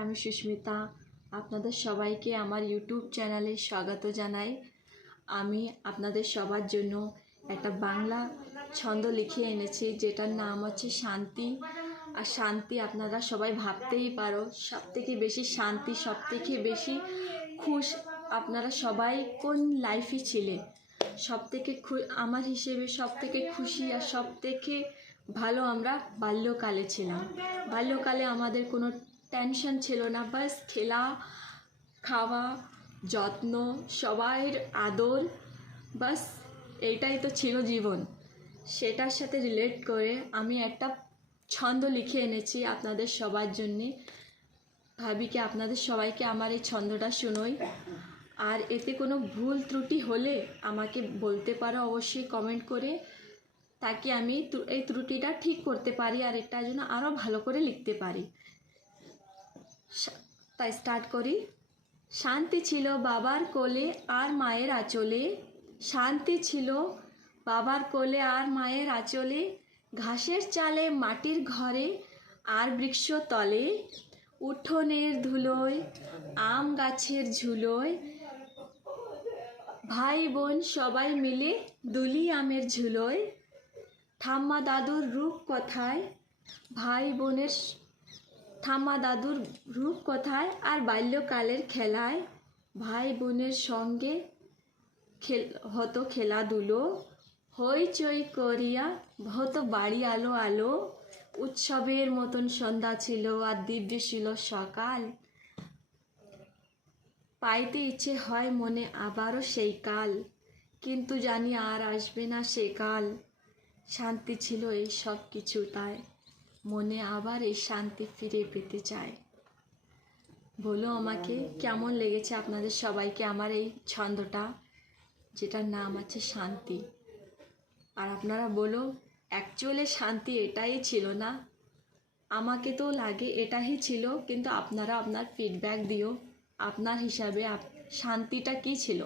আমি সুস্মিতা, আপনাদের সবাইকে আমার ইউটিউব চ্যানেলে স্বাগত জানাই। আমি আপনাদের সবার জন্য একটা বাংলা ছন্দ লিখে এনেছি, যেটার নাম হচ্ছে শান্তি। আর শান্তি আপনারা সবাই ভাবতেই পারো, সবথেকে বেশি শান্তি, সবথেকে বেশি খুশ আপনারা সবাই কোন লাইফে ছিলে? সবথেকে আমার হিসেবে সবথেকে খুশি আর সবথেকে ভালো আমরা বাল্যকালে ছিলাম। বাল্যকালে আমাদের কোনো টেনশন ছিল না, বাস খেলা, খাওয়া, যত্ন, সবাইয়ের আদর, বাস এইটাই তো ছিল জীবন। সেটার সাথে রিলেট করে আমি একটা ছন্দ লিখে এনেছি আপনাদের সবার জন্যে। ভাবি কি আপনাদের সবাইকে আমার এই ছন্দটা শোনোই। আর এতে কোনো ভুল ত্রুটি হলে আমাকে বলতে পারো অবশ্যই কমেন্ট করে, তাকে আমি এই ত্রুটিটা ঠিক করতে পারি আর এটা যেন আরও ভালো করে লিখতে পারি। তাই স্টার্ট করি। শান্তি ছিল বাবার কোলে আর মায়ের আঁচলে, শান্তি ছিল বাবার কোলে আর মায়ের আঁচলে, ঘাসের চালে মাটির ঘরে আর বৃক্ষ তলে, উঠোনের ধুলোয় আম গাছের ঝুলোয়, ভাই বোন সবাই মিলে দুলি আমের ঝুলোয়, ঠাম্মা দাদুর রূপ কথায়, ভাই বোনের ঠাম্মা দাদুর রূপ কথায় আর বাল্যকালের খেলায়, ভাই বোনের সঙ্গে হতো খেলাধুলো, হইচই করিয়া হতো বাড়ি আলো আলো, উৎসবের মতন সন্ধ্যা ছিল আর দিব্য ছিল সকাল, পাইতে ইচ্ছে হয় মনে আবারও সেই কাল, কিন্তু জানি আর আসবে না সে কাল। শান্তি ছিল এই সব কিছু, তাই মনে আবার এই শান্তি ফিরে পেতে চায়। বলো আমাকে কেমন লেগেছে আপনাদের সবাইকে আমার এই ছন্দটা, যেটার নাম আছে শান্তি। আর আপনারা বলো, অ্যাকচুয়ালি শান্তি এটাই ছিল না? আমাকে তো লাগে এটাই ছিল, কিন্তু আপনারা আপনার ফিডব্যাক দিও, আপনার হিসাবে শান্তিটা কী ছিল।